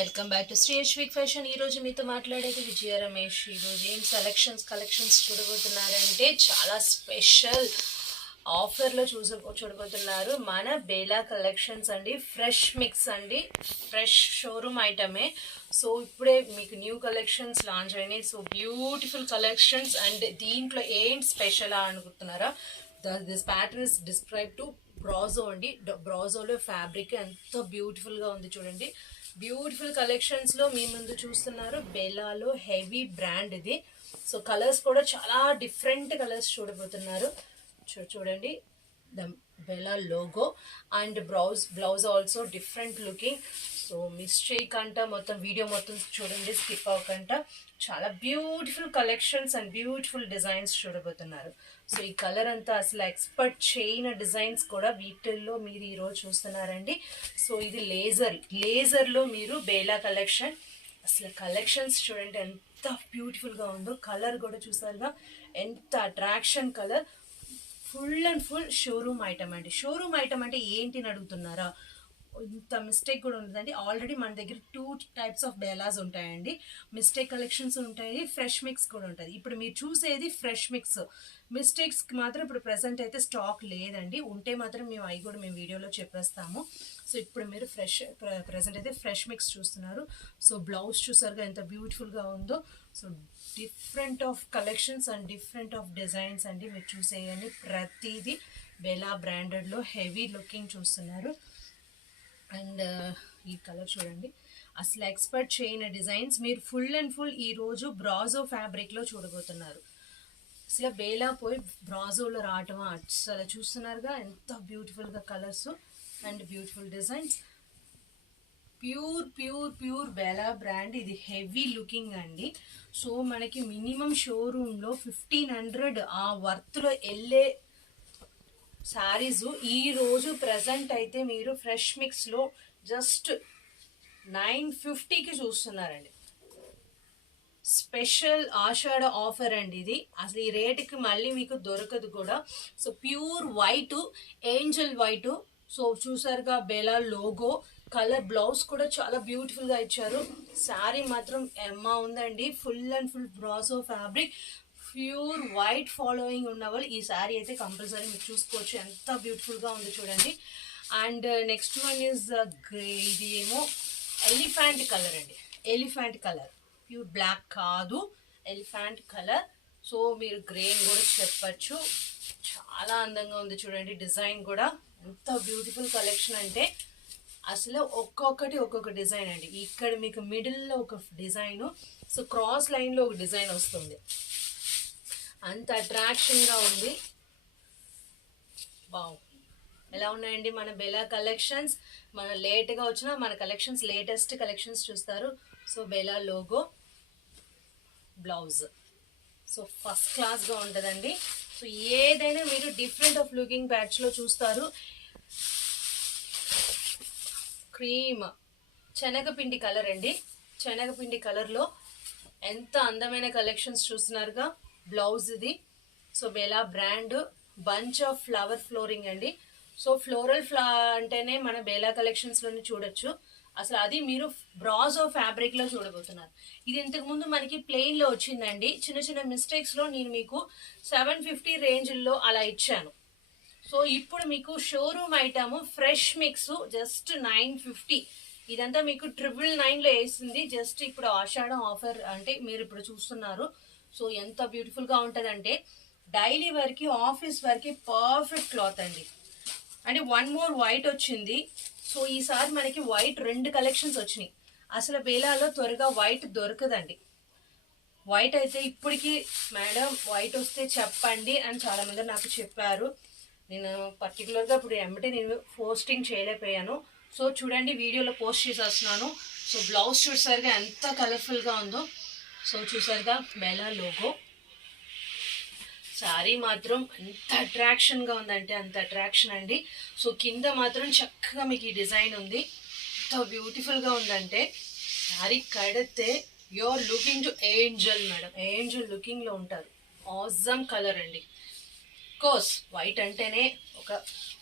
Welcome back to Sri Yashwik fashion. ఈరోజు మీతో మాట్లాడేది విజయ రమేష్. ఈరోజు ఏం కలెక్షన్స్ చూడబోతున్నారంటే చాలా స్పెషల్ ఆఫర్లో చూడబోతున్నారు. మన బేలా కలెక్షన్స్ అండి, ఫ్రెష్ మిక్స్ అండి, ఫ్రెష్ షోరూమ్ ఐటమే. సో ఇప్పుడే మీకు న్యూ కలెక్షన్స్ లాంచ్ అయినాయి. So beautiful collections. అండ్ దీంట్లో ఏంటి స్పెషల్ అనుకుంటున్నారా? This pattern is describe to బ్రాజో అండి. బ్రాజోలో ఫ్యాబ్రిక్ ఎంత బ్యూటిఫుల్గా ఉంది చూడండి. బ్యూటిఫుల్ కలెక్షన్స్లో మీ ముందు చూస్తున్నారు. బెలాలో హెవీ బ్రాండ్ ఇది. సో కలర్స్ కూడా చాలా డిఫరెంట్ కలర్స్ చూడబోతున్నారు. చూడండి, the Bela logo and blouse also different looking. So mistake అంట, మొత్తం వీడియో మొత్తం చూడండి, స్కిప్ అవ్వకంట. చాలా beautiful collections and beautiful designs చూడబోతున్నారు. సో ఈ కలర్ అంతా అసలు ఎక్స్పర్ట్ చేయని డిజైన్స్ కూడా వీటిల్లో మీరు ఈరోజు చూస్తున్నారండి. సో ఇది లేజర్లో మీరు బేలా కలెక్షన్. అసలు కలెక్షన్స్ చూడండి ఎంత బ్యూటిఫుల్గా ఉందో. కలర్ కూడా చూసారుగా ఎంత attraction colour. Full and full showroom item అండి. షోరూమ్ ఐటమ్ అంటే ఏంటి అని అడుగుతున్నారా? ఇంత మిస్టేక్ కూడా ఉంటుందండి. ఆల్రెడీ మన దగ్గర 2 టైప్స్ ఆఫ్ బేలాస్ ఉంటాయండి. మిస్టేక్ కలెక్షన్స్ ఉంటాయి, ఫ్రెష్ మిక్స్ కూడా ఉంటుంది. ఇప్పుడు మీరు చూసేది ఫ్రెష్ మిక్స్. మిస్టేక్స్కి మాత్రం ఇప్పుడు ప్రెసెంట్ అయితే స్టాక్ లేదండి. ఉంటే మాత్రం అవి కూడా మేము వీడియోలో చెప్పేస్తాము. సో ఇప్పుడు మీరు ప్రెసెంట్ అయితే ఫ్రెష్ మిక్స్ చూస్తున్నారు. సో బ్లౌజ్ చూసారుగా ఎంత బ్యూటిఫుల్గా ఉందో. So different of collections and different of designs అండి. మీరు చూసేయండి, ప్రతిదీ బెలా బ్రాండెడ్లో హెవీ లుకింగ్ చూస్తున్నారు. అండ్ ఈ కలర్ చూడండి, అసలు ఎక్స్పర్ట్ చేయని డిజైన్స్. మీరు ఫుల్ అండ్ ఫుల్ ఈరోజు బ్రాజో ఫ్యాబ్రిక్లో చూడబోతున్నారు. అసలు బేలా పోయి బ్రాజోలో రావటం అసలు చూస్తున్నారుగా ఎంత బ్యూటిఫుల్గా colours and beautiful designs. Pure Bela brand. ఇది హెవీ లుకింగ్ అండి. సో మనకి మినిమం షోరూంలో 1500 ఆ వర్త్లో వెళ్ళే శారీస్ ఈరోజు ప్రజెంట్ అయితే మీరు ఫ్రెష్ మిక్స్లో జస్ట్ 950కి చూస్తున్నారండి. స్పెషల్ ఆషాఢ ఆఫర్ అండి ఇది. అసలు ఈ రేటుకి మళ్ళీ మీకు దొరకదు కూడా. So pure white, Angel white. So చూసారుగా బేలా లోగో. కలర్ బ్లౌజ్ కూడా చాలా బ్యూటిఫుల్గా ఇచ్చారు. శారీ మాత్రం ఉందండి. Full and full brasso fabric. Pure white following ఉన్న వాళ్ళు ఈ శారీ అయితే కంపల్సరీ మీరు చూసుకోవచ్చు. ఎంత బ్యూటిఫుల్గా ఉంది చూడండి. And next one is grey. ఇది ఏమో ఎలిఫెంట్ కలర్ అండి. ఎలిఫెంట్ కలర్, ప్యూర్ బ్లాక్ కాదు, ఎలిఫెంట్ కలర్. సో మీరు గ్రేన్ కూడా చెప్పచ్చు. చాలా అందంగా ఉంది చూడండి. డిజైన్ కూడా ఎంత బ్యూటిఫుల్ కలెక్షన్ అంటే అసలు ఒక్కొక్క డిజైన్ అండి. ఇక్కడ మీకు మిడిల్లో ఒక డిజైను, సో క్రాస్ లైన్లో ఒక డిజైన్ వస్తుంది. అంత అట్రాక్షన్గా ఉంది. వావ్, ఎలా ఉన్నాయండి మన బెలా కలెక్షన్స్. మన లేట్గా వచ్చిన మన కలెక్షన్స్, లేటెస్ట్ కలెక్షన్స్ చూస్తారు. So Bela logo, blouse, so first క్లాస్గా ఉంటుందండి. సో ఏదైనా మీరు డిఫరెంట్ ఆఫ్ లుకింగ్ బ్యాచ్లో చూస్తారు. క్రీమ్ శనగపిండి కలర్ అండి. శనగపిండి కలర్లో ఎంత అందమైన కలెక్షన్స్ చూస్తున్నారుగా. బ్లౌజ్ ఇది. So Bela brand, bunch of flower flooring అండి. సో ఫ్లోరల్ అంటేనే మన బెలా కలెక్షన్స్లోనే చూడొచ్చు. అసలు అది మీరు బ్రాజో ఫ్యాబ్రిక్లో చూడబోతున్నారు. ఇది ఇంతకుముందు మనకి ప్లెయిన్లో వచ్చిందండి. చిన్న మిస్టేక్స్లో నేను మీకు 750 రేంజ్లో అలా ఇచ్చాను. సో ఇప్పుడు మీకు showroom item fresh mix just 950. ఇదంతా మీకు 999లో వేసింది. జస్ట్ ఇప్పుడు ఆషాఢం ఆఫర్ అంటే మీరు ఇప్పుడు చూస్తున్నారు. సో ఎంత బ్యూటిఫుల్గా ఉంటుందంటే డైలీ వరకు, ఆఫీస్ వరకు పర్ఫెక్ట్ క్లాత్ అండి. అంటే వన్ మోర్ వైట్ వచ్చింది. సో ఈసారి మనకి వైట్ 2 కలెక్షన్స్ వచ్చినాయి. అసలు బేలాలో త్వరగా వైట్ దొరకదండి. వైట్ అయితే ఇప్పటికి మేడం వైట్ వస్తే చెప్పండి అని చాలామంది నాకు చెప్పారు. నేను పర్టికులర్గా ఇప్పుడు నేను పోస్టింగ్ చేయలేకపోయాను. సో చూడండి, వీడియోలో పోస్ట్ చేసేస్తున్నాను. సో బ్లౌజ్ చూసారుగా ఎంత కలర్ఫుల్గా ఉందో. సో చూసారుగా బెలా లోగో. శారీ మాత్రం ఎంత అట్రాక్షన్గా ఉందంటే అంత అట్రాక్షన్ అండి. సో కింద మాత్రం చక్కగా మీకు ఈ డిజైన్ ఉంది. ఎంత బ్యూటిఫుల్గా ఉందంటే శారీ కడితే you are looking to angel madam. Angel లుకింగ్లో ఉంటారు. ఆసమ్ కలర్ అండి. కోర్స్ వైట్ అంటేనే ఒక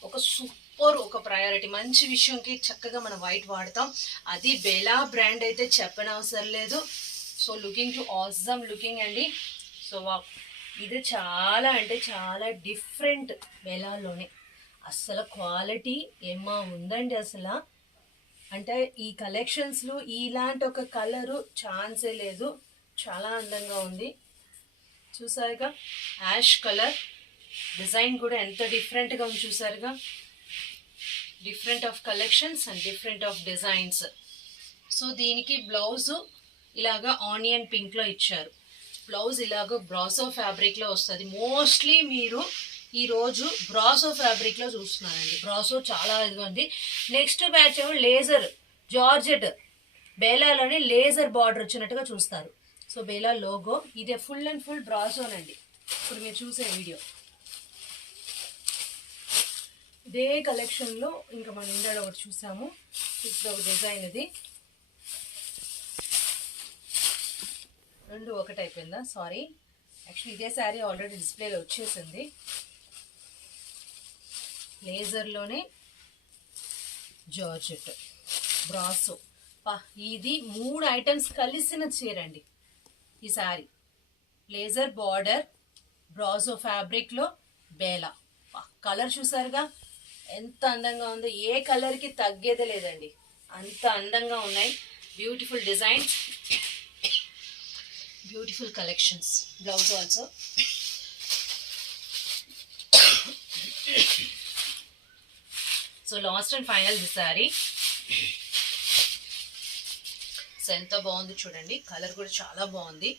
ఒక సూపర్ ఒక ప్రయారిటీ, మంచి విషయంకి చక్కగా మనం వైట్ వాడతాం. అది బెలా బ్రాండ్ అయితే చెప్పనవసరం లేదు. So looking to awesome looking అండి. సో ఇది చాలా అంటే చాలా డిఫరెంట్ బెలాలోనే. అసలు క్వాలిటీ ఏమా ఉందండి అసలు. అంటే ఈ కలెక్షన్స్లో ఇలాంటి ఒక కలరు ఛాన్సే లేదు. చాలా అందంగా ఉంది. చూసారుగా యాష్ కలర్ డిజైన్ కూడా ఎంత డిఫరెంట్గా ఉంది చూసారుగా. Different of collections and different of designs. So దీనికి బ్లౌజు ఇలాగా ఆనియన్ పింక్లో ఇచ్చారు. బ్లౌజ్ ఇలాగ బ్రాసో ఫ్యాబ్రిక్లో వస్తుంది. మోస్ట్లీ మీరు ఈరోజు బ్రాసో ఫ్యాబ్రిక్లో చూస్తున్నారండి. బ్రాసో చాలా ఇదిగా ఉంది. నెక్స్ట్ బ్యాచ్ ఏమో లేజర్ జార్జెట్ బేలాలోనే లేజర్ బార్డర్ వచ్చినట్టుగా చూస్తారు. సో బేలా లోగో ఇదే ఫుల్ అండ్ ఫుల్ బ్రాసోనండి. ఇప్పుడు మీరు చూసే వీడియో ఇదే కలెక్షన్లో ఇంకా మనం ఇండియాలో ఒకటి చూసాము. ఇప్పుడు ఒక డిజైన్ ఇది రెండు ఒకటి అయిపోయిందా, సారీ. యాక్చువల్లీ ఇదే శారీ ఆల్రెడీ డిస్ప్లేలో వచ్చేసింది. లేజర్లోనే జార్జెట్ బ్రాసో. ఇది 3 ఐటమ్స్ కలిసిన చీరండి ఈ శారీ. లేజర్ బార్డర్ బ్రాసో ఫ్యాబ్రిక్లో బేలా. కలర్ చూసారుగా ఎంత అందంగా ఉందో. ఏ కలర్కి తగ్గేదే లేదండి, అంత అందంగా ఉన్నాయి. Beautiful designs, beautiful collections. Blouse also so last and final the sari. So ఎంత బాగుంది చూడండి. కలర్ కూడా చాలా బాగుంది.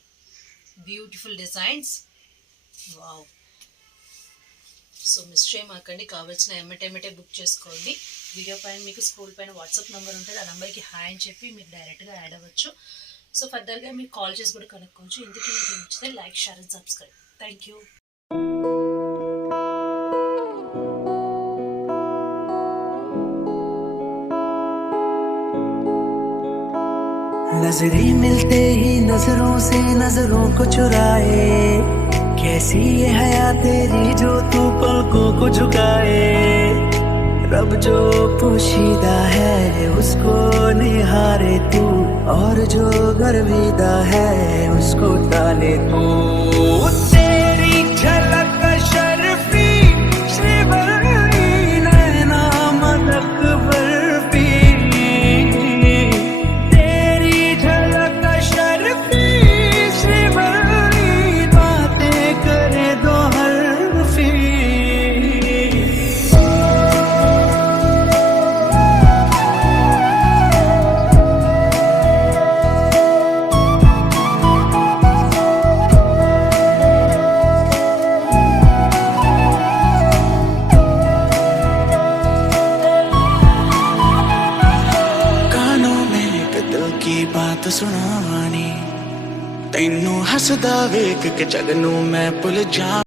Beautiful designs. Wow. So miss చేయమాకండి. కావాల్సిన ఎమ్మటెమ్మటే బుక్ చేసుకోండి. వీడియో పైన మీకు స్కూల్ పైన వాట్సాప్ నెంబర్ ఉంటుంది. ఆ నెంబర్కి హాయ్ అని చెప్పి మీరు డైరెక్ట్గా యాడ్ అవ్వచ్చు. సో ఫర్దర్గా మీరు కాల్ చేసి కూడా కనుక్కోవచ్చు. ఇందుకు మీకు నచ్చితే like, share and subscribe. Thank you. नजरें मिलते ही नजरों से नजरों को चुराए, कैसी ये हया तेरी जो तू पलकों को झुकाए। रब जो पोशीदा है उसको निहारे तू, और जो गर्विदा है उसको टाले तू। तेरी झलक शर्फी श्रीवल्ली नैना मदक बर्फी, तेरी झलक शर्फी श्रीवल्ली बातें करे दो हल्फी। बात सुनानी तैनू हसदा वेख के जग नू मैं भुल जा।